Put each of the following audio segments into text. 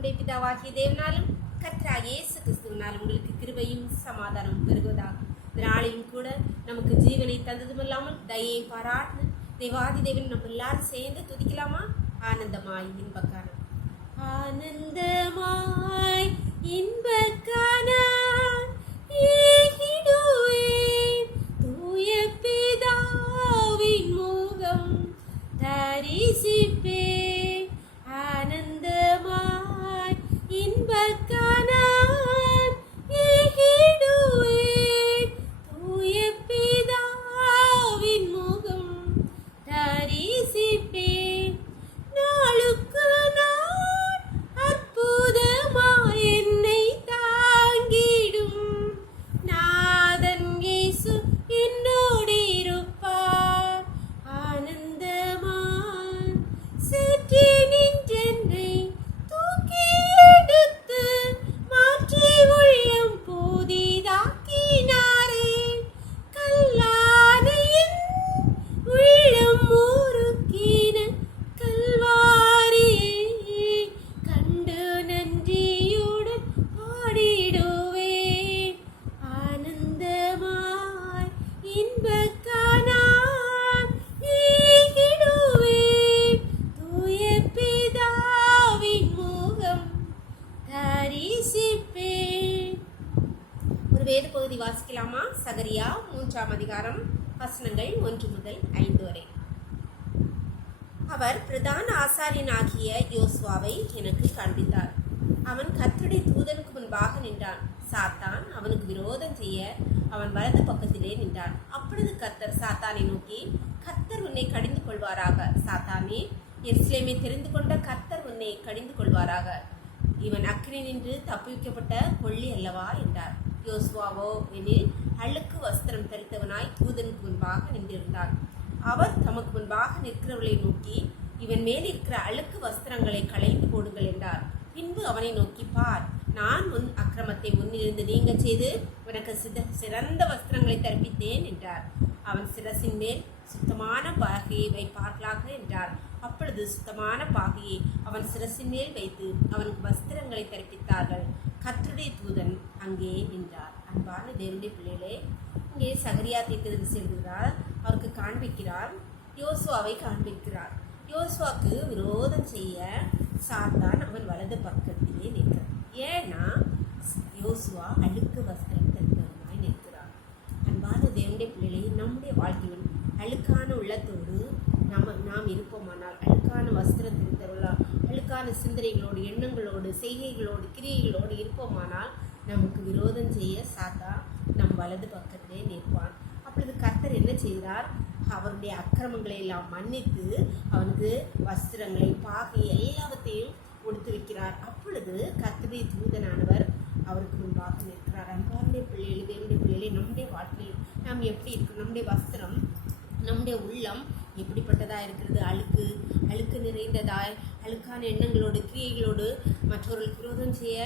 நம்முடைய பிதாவாகிய தேவனாலும் கர்த்தராகிய இயேசு கிறிஸ்துவினாலும் உங்களுக்கு கிருபையும் சமாதானம் பெருகுவதாக. நாளையும் கூட நமக்கு ஜீவனை தந்ததுமில்லாமல் தயையை பாராட்டு தேவாதி தேவன் நம்ம எல்லாரும் சேர்ந்து துதிக்கலாமா? ஆனந்தமாய் இன்பக்கான ஆனந்தமாய் இன்பக்கான தூய பிதாவின் முகம் தரிசிப்பே. ஆனந்தமாய் இன்பக்கான தூய பிதாவின் முகம் தரிசிப்பே. நாளுக்கு நாள் அற்புதமாய் என்னை தாங்கிடும் நாதன் இயேசு என்னோடு இருப்பார். ஆனந்தமாய் சற்றே நின்றென்னை தூக்கி எடுத்து மாற்றி உள்ளம் புதிதாக்கினாரே. கல்லான என் உள்ளம் முறுக்கின கல்வாரியை கண்டு நன்றியுடன் பாடிடுவேன். ஆனந்தமாய் இன்பக்கானான் ஈகிடுவேன் தூய பிதாவின் முகம் தரிசிப்பேன். ஒரு வேத பகுதி வாசிக்கலாமா? சகரியா 3ஆம் அதிகாரம் வசனங்கள் 1 முதல் 5 வரை. அவர் பிரதான ஆசாரியனாகிய யோசுவாவை எனக்கு காண்பித்தார். அவன் கர்த்தருடைய தூதனுக்கு முன்பாக நின்றான். சாத்தான் அவனுக்கு விரோதம் செய்ய அவன் வலது பக்கத்திலே நின்றான். அப்பொழுது கர்த்தர் சாத்தானை நோக்கி, கர்த்தர் உன்னை கடிந்து கொள்வாராக. சாத்தானே, எருசலேமை தெரிந்து கொண்ட கர்த்தர் உன்னை கடிந்து கொள்வாராக. இவன் அக்கினி நின்று தப்புவிக்கப்பட்ட கொள்ளி அல்லவா என்றார். யோசுவாவோ எனில் அழுக்கு வஸ்திரம் தரித்தவனாய் தூதனுக்கு முன்பாக நின்றிருந்தான். அவர் தமக்கு முன்பாக நிற்கிறவர்களை நோக்கி, இவன் மேல் இருக்கிற அழுக்கு வஸ்திரங்களை களைந்து போடுங்கள் என்றார். பின்பு அவனை நோக்கி, பார், நான் உன் அக்கிரமத்தை முன்னிலிருந்து நீங்க செய்து உனக்கு சிறந்த வஸ்திரங்களை தரிப்பித்தேன் என்றார். அவன் சிரசின் மேல் சுத்தமான பாகையை வைப்பார்களாக என்றார். அப்பொழுது சுத்தமான பாகையை அவன் சிரசின் மேல் வைத்து அவனுக்கு வஸ்திரங்களை தரிப்பித்தார்கள். கர்த்தருடைய தூதன் அங்கே நின்றார். அன்பான தேவனுடைய பிள்ளைகளே, இங்கே சகரியா தீர்க்கதரிசி எழுதுகிறார். அவருக்கு காண்பிக்கிறார், யோசுவாவை காண்பிக்கிறார். யோசுவாக்கு விரோதம் செய்ய சாத்தான் அவன் வலது பக்கத்திலே நிற்கிறார். ஏன்னா யோசுவா அழுக்கு வஸ்திரம் தரித்தவனாய் நிற்கிறார். அன்பான தேவனுடைய பிள்ளைகளை, நம்முடைய வாழ்க்கையில் அழுக்கான உள்ளத்தோடு நாம் இருப்போமானால், அழுக்கான வஸ்திரம் தரித்தவர்களா, அழுக்கான சிந்தனைகளோடு, எண்ணங்களோடு, செய்கைகளோடு, கிரியைகளோடு இருப்போமானால் நமக்கு விரோதம் செய்ய சாத்தா நம் வலது பக்கத்திலே நிற்பான். அப்பொழுது கர்த்தர் என்ன செய்தார்? அவருடைய அக்கிரமங்களை எல்லாம் மன்னித்து அவனுக்கு வஸ்திரங்களை, பாகை எல்லாவற்றையும் கொடுத்து வைக்கிறார். அப்பொழுது கர்த்தருடைய தூதனானவர் அவருக்கு முன்பாக நிற்கிறார். அன்பார்ந்த பிள்ளைகளை, தேவனுடைய பிள்ளைகளை, நம்முடைய வாழ்க்கையில் நாம் எப்படி இருக்கிறோம்? நம்முடைய வஸ்திரம், நம்முடைய உள்ளம் எப்படிப்பட்டதாக இருக்கிறது? அழுக்கு நிறைந்ததாய், அழுக்கான எண்ணங்களோடு, கிரியைகளோடு மற்றவர்களுக்கு விரோதம் செய்ய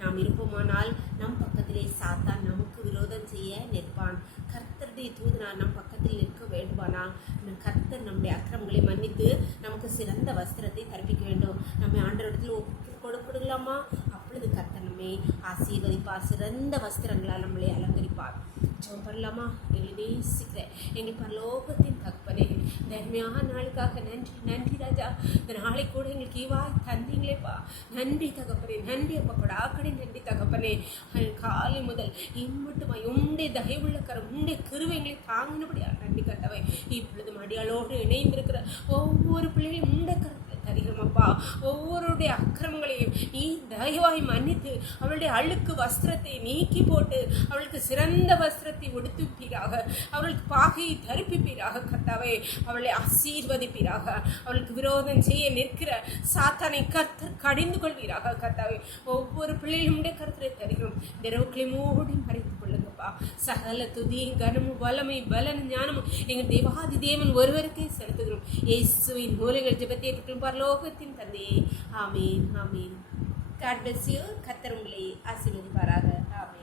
நாம் இருப்போமானால் நம் பக்கத்திலே சாத்தான் நமக்கு விரோதம் செய்ய நிற்பான். கர்த்தருடைய தூதனார் நம் பக்கத்தில் நிற்க வேண்டுமானால் கர்த்தர் நம்முடைய அக்கிரமங்களை மன்னித்து நமக்கு சிறந்த வஸ்திரத்தை தரிப்பிக்க வேண்டும். நம்ம ஆண்டவரிடத்தில் கொடுக்கலாமா? அப்பொழுது கர்த்தர் நம்மை ஆசீர்வதிப்பார், சிறந்த வஸ்திரங்களால் நம்மளை அலங்கரிப்பார். ஜெபம் பண்ணலாமா? எங்களை நேசிக்கிறேன் எங்கள் பரலோகத்தின் தகப்பனே, தர்மையான நாளுக்காக நன்றி. நன்றி ராஜா, இந்த நாளை கூட எங்களுக்கு ஈவாய் தந்தீங்களேப்பா. நன்றி தகப்பனே, நன்றி அப்பா, கொடாக்கடை நன்றி தகப்பனே. காலை முதல் இம்மட்டுமாய் உம்முடைய தயவுள்ள கரம், உம்முடைய கிருபைகளை தாங்கினபடியா நன்றி கட்டவை. இப்பொழுது மடியாளோடு இணைந்திருக்கிற ஒவ்வொரு பிள்ளைகளையும் உம்முடைய கரத்தில் தருகிறோமப்பா. ஒவ்வொருடைய அக்கிரமங்களையும் நீ தயவாய் மன்னித்து அவளுடைய அழுக்கு வஸ்திரத்தை நீக்கி போட்டு அவளுக்கு சிறந்த வஸ்திரத்தை உடுத்துப்பீராக. அவளுக்கு பாகையை தரிப்பிப்பீராக கர்த்தாவே. அவளை ஆசீர்வதிப்பீராக. அவளுக்கு விரோதம் செய்ய நிற்கிற சாத்தானை கர்த்தர் கடிந்து கொள்வீராக கர்த்தாவே. ஒவ்வொரு பிள்ளைகளுடைய கருத்தை தருகிறோம். இரவுக்களை மூடி மறைத்துக் கொள்ளுங்கப்பா. சகல துதியும் கனமும் வல்லமை பலன் ஞானமும் எங்கள் தேவாதி தேவன் ஒருவருக்கே செலுத்துகிறோம். இயேசுவின் மூலங்கள் ஜெபத்தை ஏற்றுக்கொள்ளும் பரலோகத்தின் தந்தையே. ஆமீன், ஆமீன். God bless you. கர்த்தர் உங்களை ஆசீர்வதிப்பாராக. ஆமீன்.